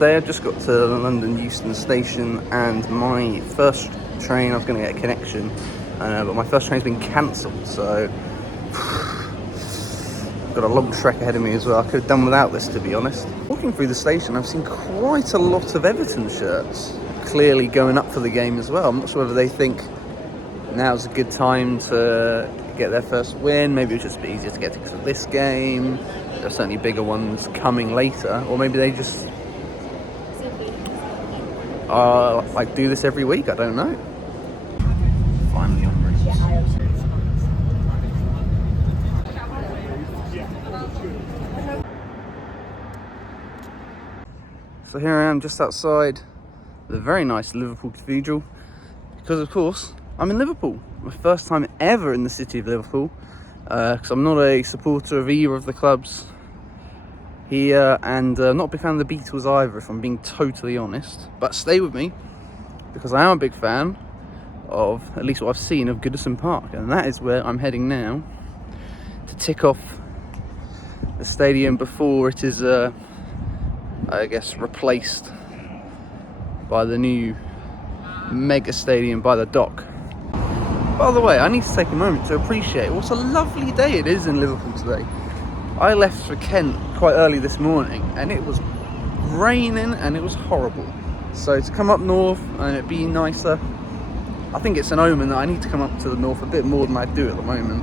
Today I just got to the London Euston station, and my first train, I was going to get a connection, but my first train's been cancelled, so I've got a long trek ahead of me as well. I could have done without this, to be honest. Walking through the station, I've seen quite a lot of Everton shirts, clearly going up for the game as well. I'm not sure whether they think now's a good time to get their first win. Maybe it's just a bit easier to get to this game. There are certainly bigger ones coming later, or maybe they just like do this every week. I don't know. Finally on race. So here I am just outside the very nice Liverpool Cathedral, because of course I'm in Liverpool. My first time ever in the city of Liverpool, because I'm not a supporter of either of the clubs here, and not a big fan of the Beatles either, if I'm being totally honest. But stay with me, because I am a big fan of, at least what I've seen, of Goodison Park, and that is where I'm heading now to tick off the stadium before it is, I guess, replaced by the new mega stadium by the dock. By the way, I need to take a moment to appreciate what a lovely day it is in Liverpool today. I left for Kent quite early this morning and it was raining and it was horrible. So to come up north and it be nicer, I think it's an omen that I need to come up to the north a bit more than I do at the moment.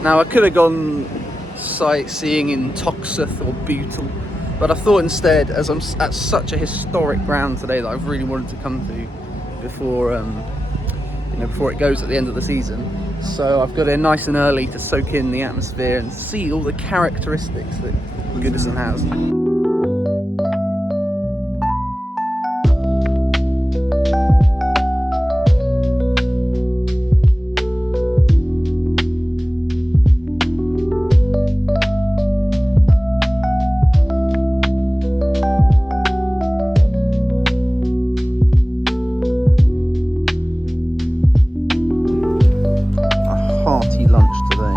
Now I could have gone sightseeing in Toxteth or Bootle, but I thought instead, as I'm at such a historic ground today that I've really wanted to come to before before it goes at the end of the season, so I've got here nice and early to soak in the atmosphere and see all the characteristics that Goodison has. Hearty lunch today.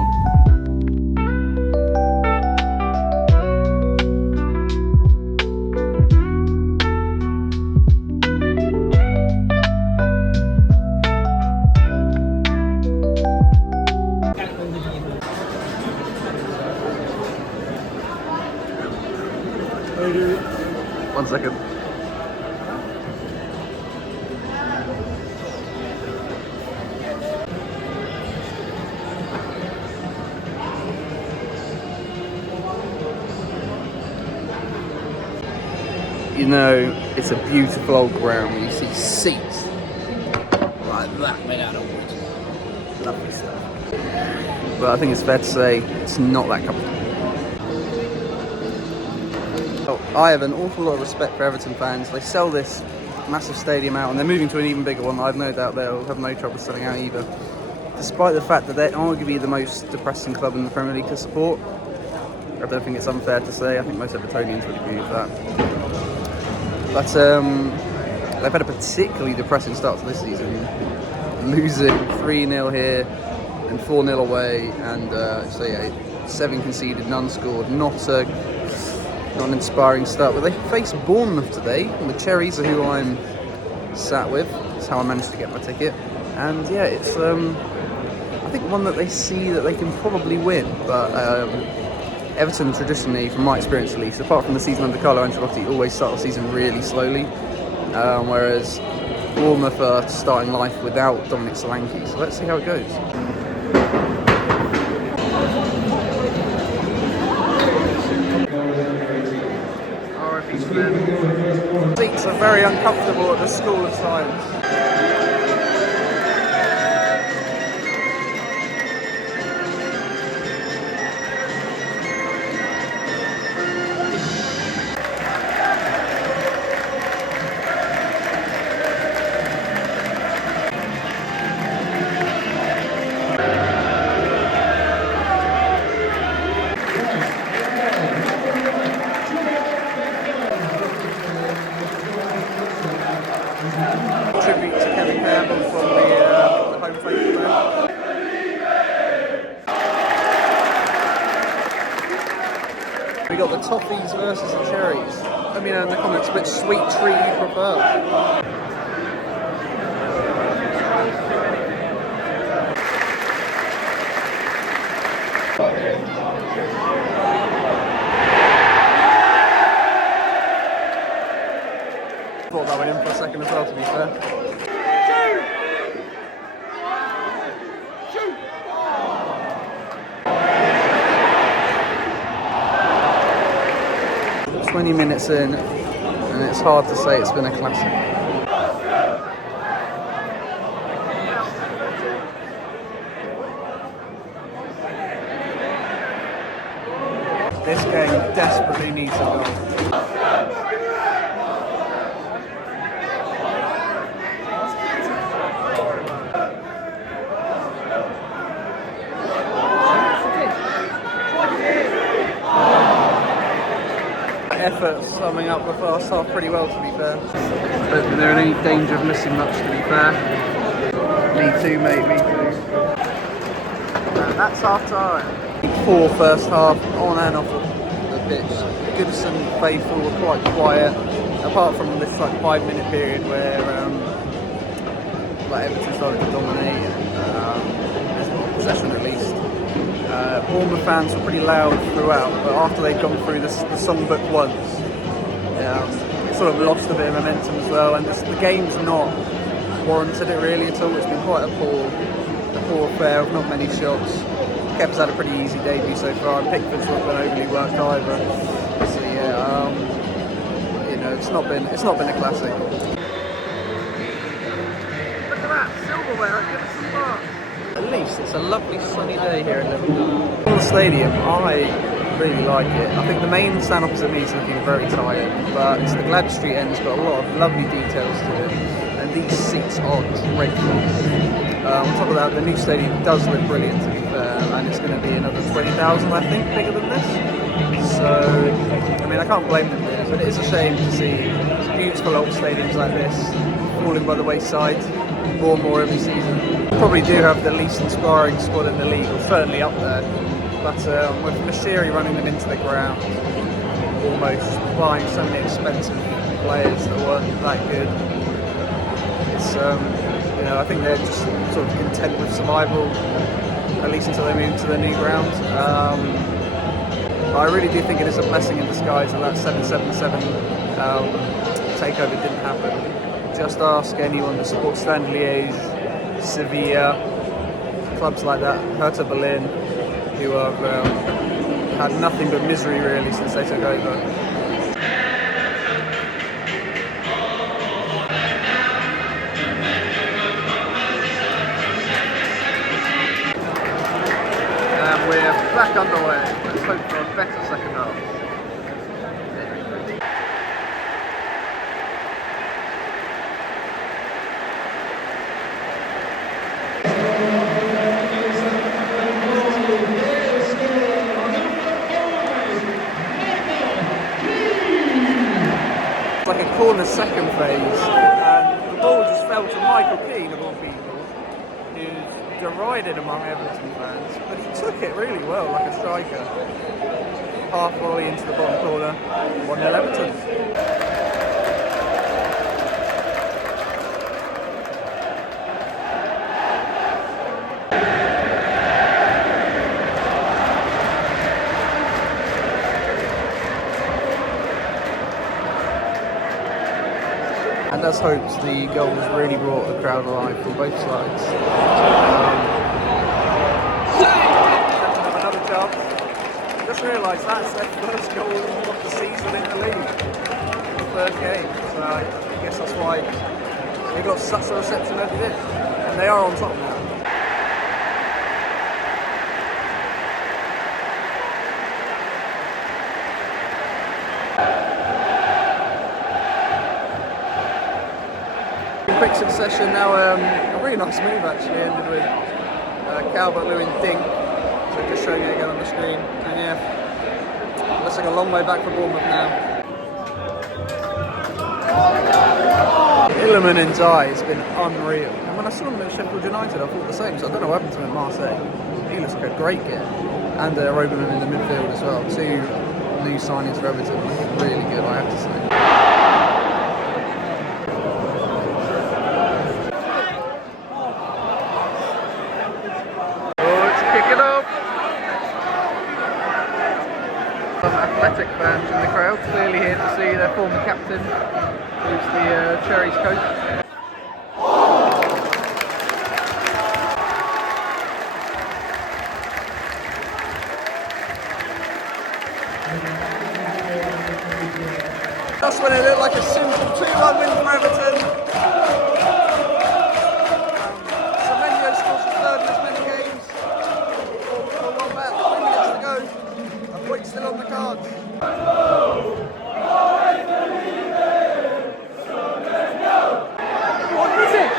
One second. You know, it's a beautiful old ground where you see seats like that made out of wood. Lovely stuff. But I think it's fair to say it's not that comfortable. Oh, I have an awful lot of respect for Everton fans. They sell this massive stadium out and they're moving to an even bigger one. I've no doubt they'll have no trouble selling out either. Despite the fact that they're arguably the most depressing club in the Premier League to support. I don't think it's unfair to say. I think most Evertonians would agree with that. But they've had a particularly depressing start to this season, losing 3-0 here and 4-0 away, and so yeah, 7 conceded, none scored. Not an inspiring start. But they face Bournemouth today, and the Cherries are who I'm sat with. That's how I managed to get my ticket. And yeah, it's I think one that they see that they can probably win, but Everton traditionally, from my experience at least, apart from the season under Carlo Ancelotti, always start the season really slowly, whereas Bournemouth are starting life without Dominic Solanke. So let's see how it goes. RFE to them. Seats are very uncomfortable at the School of Science. Tribute We got the toffees versus the cherries. Let me know in the comments which sweet treat you prefer. Thought that went in for a second as well, to be fair. 20 minutes in, and it's hard to say it's been a classic. This game desperately needs a goal. Effort summing up the first half pretty well, to be fair. Don't think they're in any danger of missing much, to be fair. Me too, mate, me too. And that's half time. Poor first half, on and off the pitch. Goodison faithful were quite quiet, apart from this like 5-minute period where Everton started to dominate. Possession at least. Bournemouth fans were pretty loud throughout, but after they'd gone through the songbook once, it sort of lost a bit of momentum as well. And the game's not warranted it really at all. It's been quite a poor affair with not many shots. Kepa's had a pretty easy debut so far, and Pickford's not been overly worked either. So yeah, it's not been a classic. Look at that silverware at Goodison Park. At least it's a lovely sunny day here in Liverpool. The stadium, I really like it. I think the main stand opposite me is looking very tired, but the Glad Street end's got a lot of lovely details to it, and these seats are dreadful. On top of that, the new stadium does look brilliant, to be fair, and it's going to be another 20,000, I think, bigger than this. So, I mean, I can't blame them there, but it is a shame to see beautiful old stadiums like this falling by the wayside more and more every season. Probably do have the least inspiring squad in the league, or certainly up there. But with Mashiri running them into the ground, almost buying so many expensive players that weren't that good, it's I think they're just sort of content with survival, at least until they move to the new ground. But I really do think it is a blessing in disguise that 777 takeover didn't happen. Just ask anyone that supports Standard Liège, Sevilla, clubs like that, Hertha Berlin, who have had nothing but misery really since they took over. And we're back underway. Let's hope for a better second half. Like a corner second phase, and the ball just fell to Michael Keane of all people, who's derided among Everton fans, but he took it really well like a striker. Half volley into the bottom corner, 1-0 Everton. And as hoped, the goals really brought the crowd alive from both sides. Another chance. Just realised that's their first goal of the season in the league. The third game. So I guess that's why they got such a reception as they did. And they are on top now. Quick succession now, a really nice move actually, ended with Calvert-Lewin dink, so just showing it again on the screen, and yeah, looks like a long way back for Bournemouth now. Illiman and Dye has been unreal, and when I saw him at Sheffield United I thought the same, so I don't know what happened to him at Marseille. He looks like a great kid, and Robinson in the midfield as well, two new signings for Everton. Really good, I have to say. Oh, it's kicking off. Some Athletic fans in the crowd, clearly here to see their former captain, who's the Cherries coach. That's when it looked like a simple 2-1 win for Everton. Semenyo scores his third in as many games. For one back, 3 minutes to go. A point still on the cards. What is it?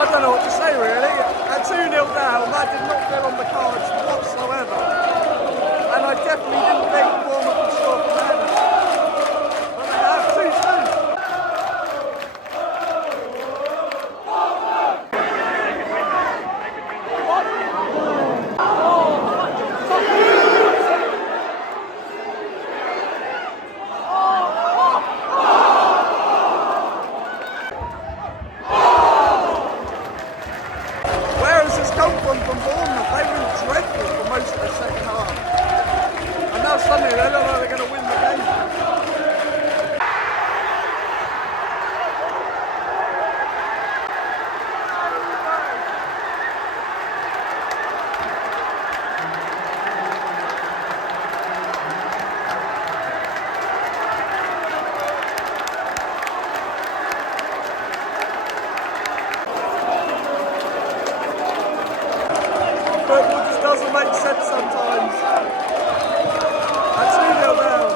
I don't know what to say really. At 2-0 down, that did not feel on the cards whatsoever. And I definitely didn't think Bournemouth would score from there. But they have 2-2. Come from Bournemouth, they were dreadful for most of the second half. And now suddenly they look like they're going to win the game. Football just doesn't make sense sometimes. At 2-0 down.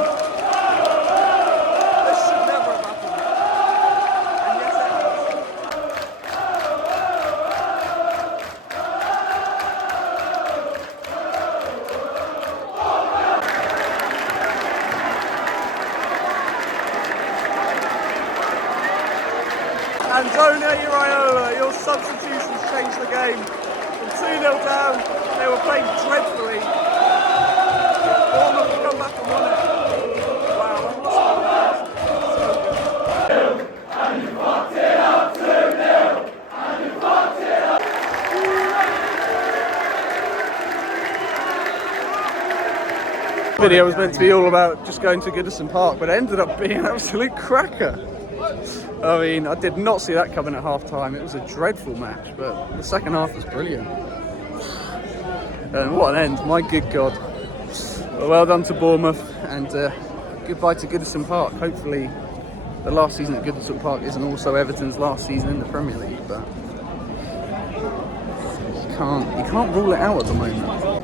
This should never have happened. And yes, it has. Antonio Iraola, your substitutions changed the game. 2-0 down, they were playing dreadfully. Bournemouth have come back and won it. Wow, that must have been and you fucked it up, 2-0, and you fucked it up. The video was meant to be all about just going to Goodison Park, but it ended up being an absolute cracker. I mean, I did not see that coming at half time. It was a dreadful match, but the second half was brilliant. And what an end, my good God. Well done to Bournemouth, and goodbye to Goodison Park. Hopefully the last season at Goodison Park isn't also Everton's last season in the Premier League, but you can't rule it out at the moment.